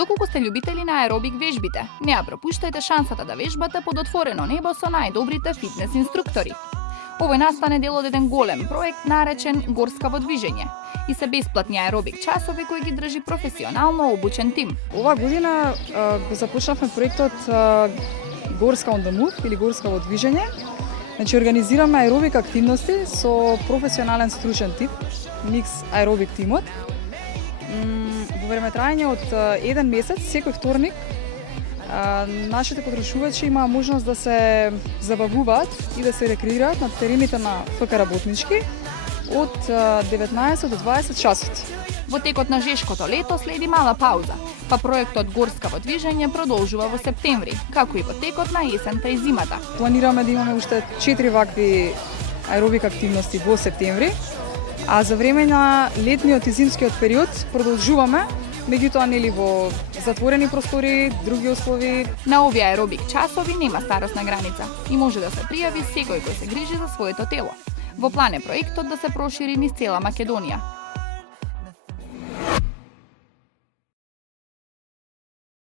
Доколку сте љубители на аеробик вежбите, не ја пропуштајте шансата да вежбате под отворено небо со најдобрите фитнес инструктори. Овој настане дел од еден голем проект наречен Горска во движење и се бесплатни аеробик часови кои ги држи професионално обучен тим. Ова година го започнавме проектот Горска on the move или Горска во движење. Значи организираме аеробик активности со професионален стручен тип, микс аеробик тимот. Во време трајање од еден месец, секој вторник, нашите потребувачи имаа можност да се забавуваат и да се рекреираат на терените на ФК Работнички од 19 до 20 часот. Во текот на жешкото лето следи мала пауза, па проектот Горска во движење продолжува во септември, како и во текот на есента и зимата. Планираме да имаме уште 4 вакви аеробик активности во септември, а за време на летниот и зимскиот период продолжуваме, меѓутоа нели во затворени простори, други услови. На овие аеробик часови нема старосна граница и може да се пријави секој кој се грижи за своето тело. Во план е проектот да се прошири низ цела Македонија.